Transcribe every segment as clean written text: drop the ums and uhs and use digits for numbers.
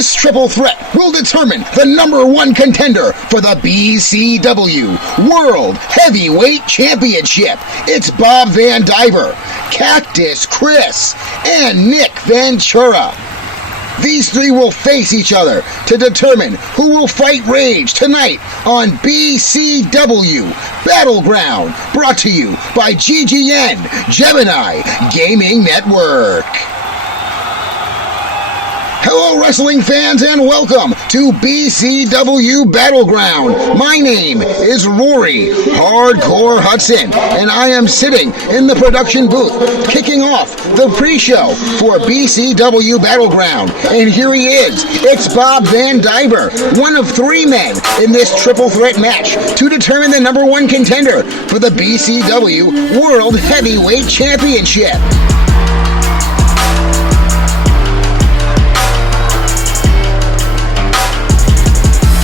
This triple threat will determine the number one contender for the BCW World Heavyweight Championship. It's Bob Van Diver, Cactus Chris, and Nick Ventura. These three will face each other to determine who will fight Rage tonight on Bcw Battleground, brought to you by GGN Gemini Gaming Network. Hello wrestling fans and welcome to Bcw Battleground. My name is Rory Hardcore Hudson and I am sitting in the production booth kicking off the pre-show for Bcw Battleground. And here he is, it's Bob Van Diver, one of three men in this triple threat match to determine the number one contender for the Bcw World Heavyweight Championship.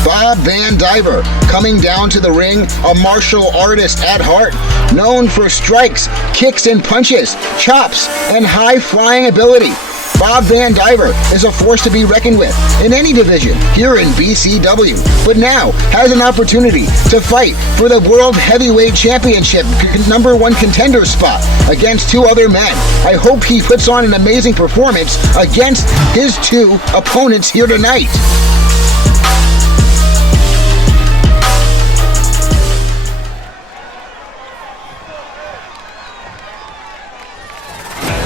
Bob Van Diver, coming down to the ring, a martial artist at heart, known for strikes, kicks and punches, chops, and high-flying ability. Bob Van Diver is a force to be reckoned with in any division here in BCW, but now has an opportunity to fight for the World Heavyweight Championship number one contender spot against two other men. I hope he puts on an amazing performance against his two opponents here tonight.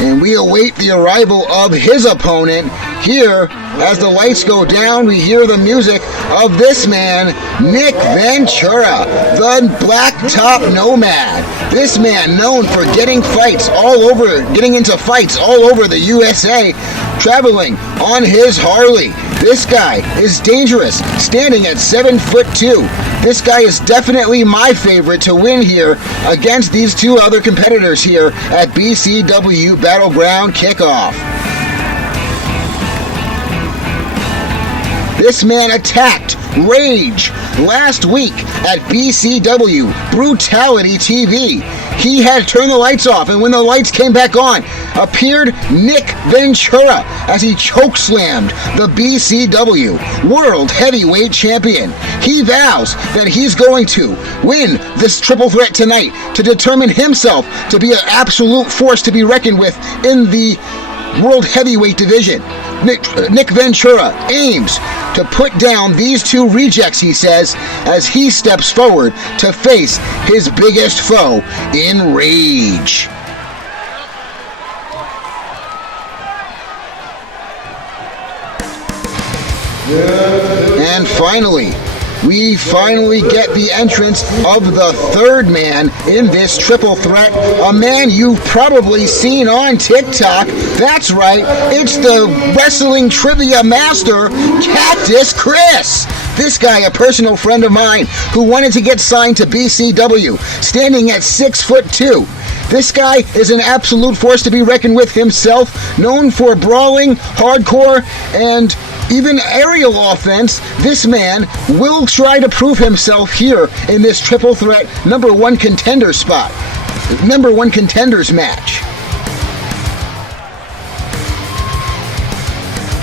And we await the arrival of his opponent. Here, as the lights go down, we hear the music of this man, Nick Ventura, the Blacktop Nomad. This man known for getting into fights all over the USA, traveling on his Harley. This guy is dangerous, standing at 7'2". This guy is definitely my favorite to win here against these two other competitors here at Bcw Battleground Kickoff. This man attacked Rage last week at BCW Brutality TV. He had turned the lights off, and when the lights came back on, appeared Nick Ventura as he chokeslammed the BCW World Heavyweight Champion. He vows that he's going to win this triple threat tonight to determine himself to be an absolute force to be reckoned with in the World Heavyweight division. Nick Ventura aims to put down these two rejects, he says, as he steps forward to face his biggest foe in Rage. And finally, we get the entrance of the third man in this triple threat, a man you've probably seen on TikTok. That's right, it's the wrestling trivia master, Cactus Chris. This guy, a personal friend of mine who wanted to get signed to BCW, standing at 6'2". This guy is an absolute force to be reckoned with himself, known for brawling, hardcore, and even aerial offense. This man will try to prove himself here in this triple threat number one contender spot, number one contenders match.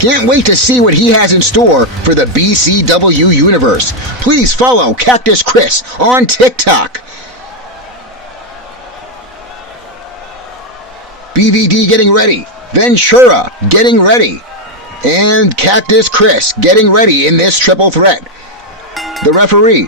Can't wait to see what he has in store for the BCW universe. Please follow Cactus Chris on TikTok. BVD getting ready, Ventura getting ready, and Cactus Chris getting ready in this triple threat. The referee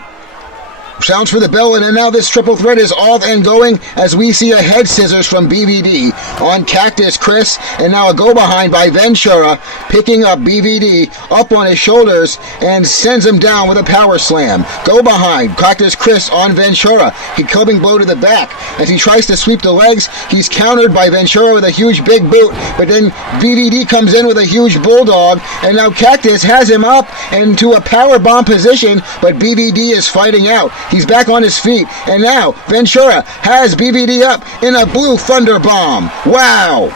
sounds for the bell, and now this triple threat is off and going as we see a head scissors from BVD on Cactus Chris, and now a go behind by Ventura, picking up BVD up on his shoulders and sends him down with a power slam. Go behind, Cactus Chris on Ventura. He clubbing blow to the back. As he tries to sweep the legs, he's countered by Ventura with a huge big boot, but then BVD comes in with a huge bulldog, and now Cactus has him up into a power bomb position, but BVD is fighting out. He's back on his feet, and now Ventura has BVD up in a blue thunder bomb. Wow!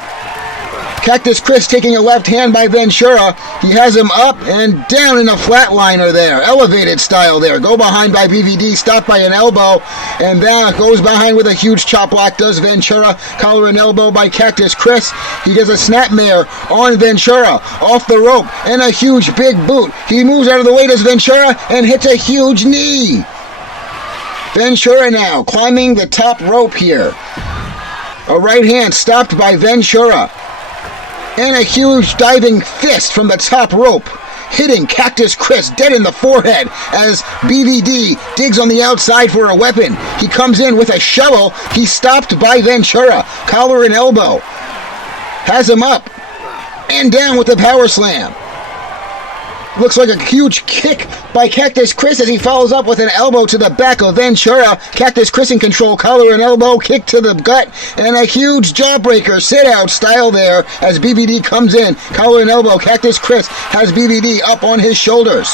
Cactus Chris taking a left hand by Ventura. He has him up and down in a flatliner there. Elevated style there. Go behind by BVD. Stopped by an elbow. And then goes behind with a huge chop block. Does Ventura. Collar and elbow by Cactus Chris. He does a snapmare on Ventura. Off the rope. And a huge big boot. He moves out of the way. Does Ventura. And hits a huge knee. Ventura now climbing the top rope here. A right hand stopped by Ventura. And a huge diving fist from the top rope, hitting Cactus Chris dead in the forehead as BVD digs on the outside for a weapon. He comes in with a shovel. He's stopped by Ventura. Collar and elbow. Has him up and down with the power slam. Looks like a huge kick by Cactus Chris as he follows up with an elbow to the back of Ventura. Cactus Chris in control, collar and elbow, kick to the gut, and a huge jawbreaker sit-out style there as BVD comes in. Collar and elbow, Cactus Chris has BVD up on his shoulders.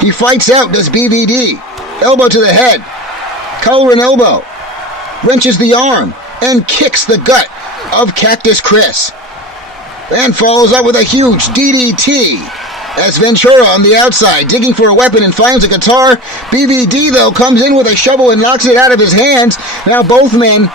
He fights out, does BVD. Elbow to the head, collar and elbow, wrenches the arm, and kicks the gut of Cactus Chris. And follows up with a huge DDT as Ventura on the outside digging for a weapon and finds a guitar. BVD though comes in with a shovel and knocks it out of his hands. Now both men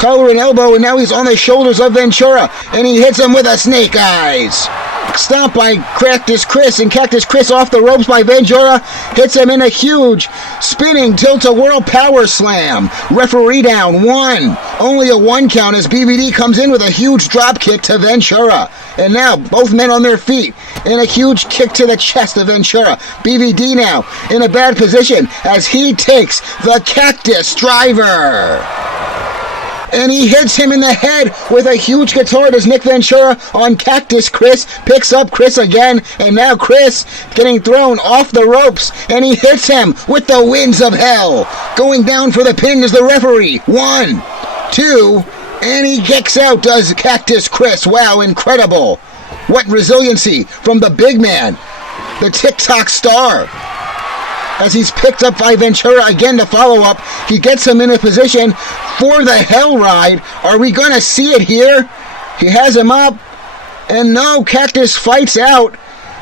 collar and elbow, and now he's on the shoulders of Ventura and he hits him with a snake eyes. Stomp by Cactus Chris, and Cactus Chris off the ropes by Ventura, hits him in a huge spinning tilt-a-whirl power slam. Referee down, 1. Only a 1 count as BVD comes in with a huge drop kick to Ventura. And now both men on their feet, and a huge kick to the chest of Ventura. BVD now in a bad position as he takes the Cactus Driver. And he hits him in the head with a huge guitar. Does Nick Ventura on Cactus Chris. Picks up Chris again. And now Chris getting thrown off the ropes. And he hits him with the winds of hell. Going down for the pin is the referee. 1, 2, and he kicks out, does Cactus Chris. Wow, incredible. What resiliency from the big man. The TikTok star. As he's picked up by Ventura again to follow up. He gets him in a position for the Hell Ride. Are we going to see it here? He has him up. And no, Cactus fights out.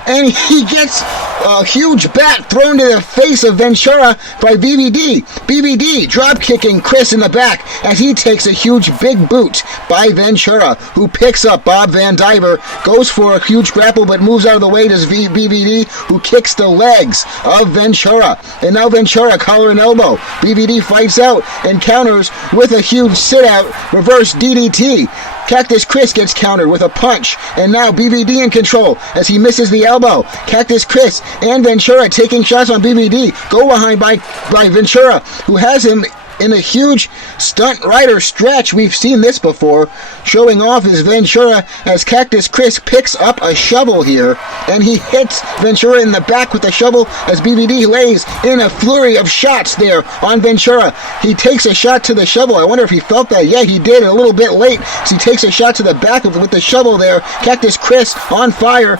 And he gets a huge bat thrown to the face of Ventura by BVD. BVD drop kicking Chris in the back as he takes a huge big boot by Ventura, who picks up Bob Van Diver, goes for a huge grapple but moves out of the way to BVD, who kicks the legs of Ventura. And now Ventura collar and elbow. BVD fights out and counters with a huge sit-out reverse DDT. Cactus Chris gets countered with a punch, and now BVD in control as he misses the elbow. Cactus Chris and Ventura taking shots on BVD. Go behind by Ventura, who has him in a huge stunt rider stretch. We've seen this before. Showing off is Ventura as Cactus Chris picks up a shovel here, and he hits Ventura in the back with the shovel as BVD lays in a flurry of shots there on Ventura. He takes a shot to the shovel. I wonder if he felt that. Yeah, he did, a little bit late. So he takes a shot to the back with the shovel there. Cactus Chris on fire,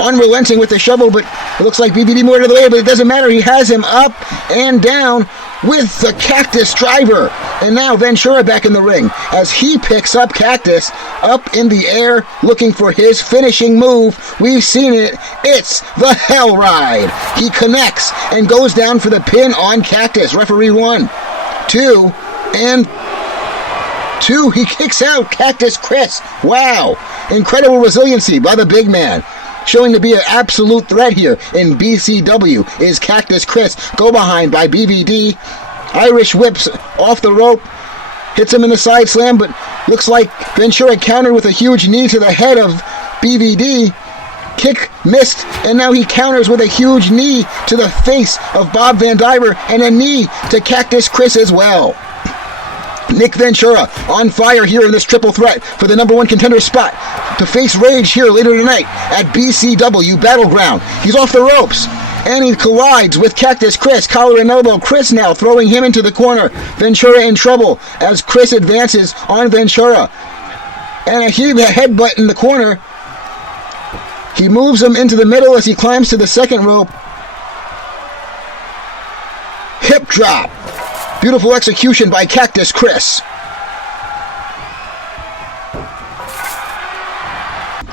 unrelenting with the shovel, but it looks like BVD more to the way, but it doesn't matter. He has him up and down with the Cactus Driver. And now Ventura back in the ring as he picks up Cactus up in the air looking for his finishing move. We've seen it. It's the Hell Ride. He connects and goes down for the pin on Cactus. Referee 1, 2, and 2. He kicks out Cactus Chris. Wow. Incredible resiliency by the big man. Showing to be an absolute threat here in BCW is Cactus Chris. Go behind by BVD. Irish whips off the rope. Hits him in the side slam, but looks like Ventura countered with a huge knee to the head of BVD. Kick missed, and now he counters with a huge knee to the face of Bob Van Diver and a knee to Cactus Chris as well. Nick Ventura on fire here in this triple threat for the number 1 contender spot to face Rage here later tonight at BCW Battleground. He's off the ropes and he collides with Cactus Chris, collar and elbow. Chris now throwing him into the corner. Ventura in trouble as Chris advances on Ventura. And a huge headbutt in the corner. He moves him into the middle as he climbs to the second rope. Hip drop. Beautiful execution by Cactus Chris.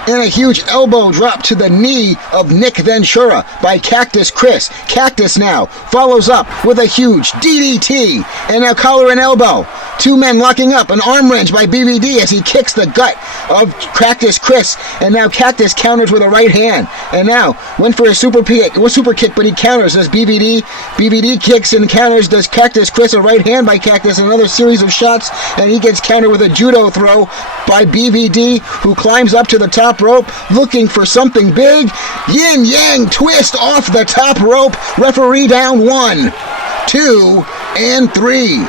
And a huge elbow drop to the knee of Nick Ventura by Cactus Chris. Cactus now follows up with a huge DDT. And now collar and elbow. Two men locking up. An arm wrench by BVD as he kicks the gut of Cactus Chris. And now Cactus counters with a right hand. And now went for a super kick, but he counters. Does BVD? BVD kicks and counters. Does Cactus Chris a right hand by Cactus? Another series of shots. And he gets countered with a judo throw by BVD, who climbs up to the top rope looking for something big. Yin Yang twist off the top rope. Referee down 1, 2, and 3.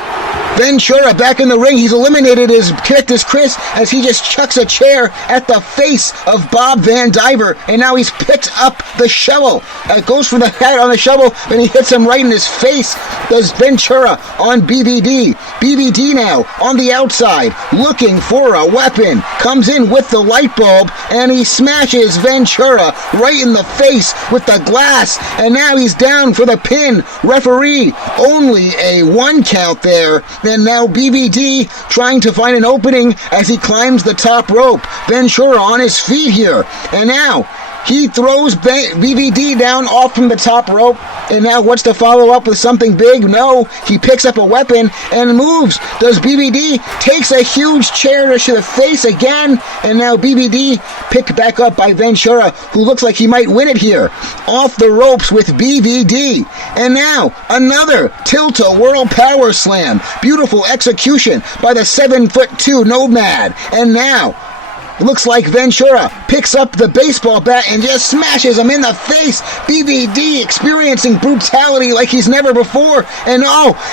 Ventura back in the ring. He's eliminated his Cactus Chris as he just chucks a chair at the face of Bob Van Diver, and now he's picked up the shovel. Goes for the head on the shovel, and he hits him right in his face. Does Ventura on BVD. BVD now on the outside, looking for a weapon. Comes in with the light bulb, and he smashes Ventura right in the face with the glass, and now he's down for the pin. Referee, only a 1 count there. And now BVD trying to find an opening as he climbs the top rope. Ventura on his feet here. And now he throws BVD down off from the top rope. And now what's to follow up with something big? No, he picks up a weapon and moves. Does BVD? Takes a huge chair to the face again. And now BVD picked back up by Ventura, who looks like he might win it here. Off the ropes with BVD. And now another tilt-a-whirl power slam. Beautiful execution by the 7'2" Nomad. And now looks like Ventura picks up the baseball bat and just smashes him in the face. BVD experiencing brutality like he's never before. And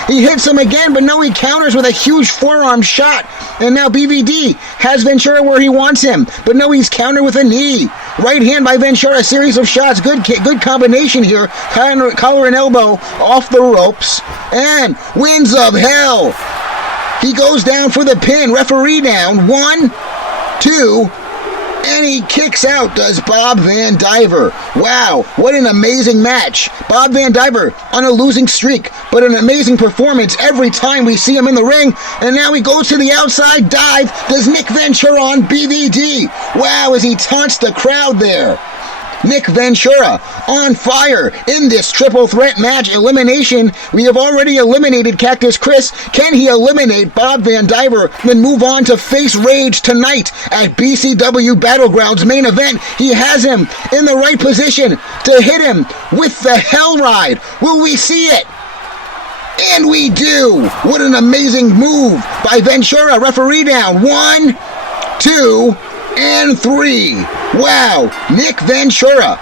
he hits him again, but no, he counters with a huge forearm shot. And now BVD has Ventura where he wants him, but no, he's countered with a knee. Right hand by Ventura, a series of shots. Good combination here. Collar and elbow off the ropes. And Winds of Hell. He goes down for the pin. Referee down. 1, 2, and he kicks out, does Bob Van Diver. Wow, what an amazing match. Bob Van Diver on a losing streak, but an amazing performance every time we see him in the ring. And now he goes to the outside dive. Does Nick Ventura on BVD. Wow, as he taunts the crowd there. Nick Ventura on fire in this triple threat match elimination. We have already eliminated Cactus Chris. Can he eliminate Bob Van Diver, then move on to face Rage tonight at Bcw Battleground's main event? He has him in the right position to hit him with the Hell Ride. Will we see it? And we do. What an amazing move by Ventura. Referee down. 1, 2, and 3. Wow, Nick Ventura,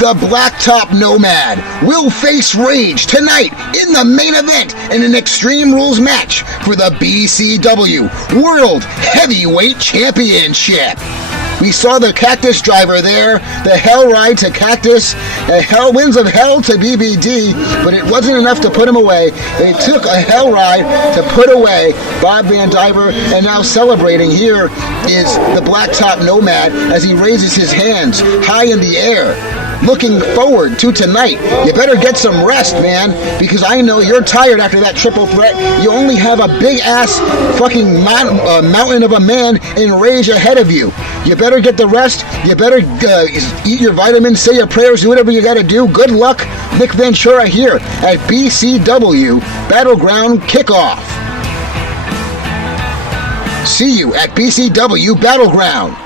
the Blacktop Nomad, will face Rage tonight in the main event in an Extreme Rules match for the BCW World Heavyweight Championship. We saw the Cactus driver there, the Hell Ride to Cactus, the Winds of Hell to BVD, but it wasn't enough to put him away. They took a Hell Ride to put away Bob Van Diver, and now celebrating here is the Blacktop Nomad as he raises his hands high in the air. Looking forward to tonight. You better get some rest, man, because I know you're tired after that triple threat. You only have a big-ass fucking mountain of a man in Rage ahead of you. You better get the rest. You better eat your vitamins, say your prayers, do whatever you got to do. Good luck, Nick Ventura here at BCW Battleground Kickoff. See you at BCW Battleground.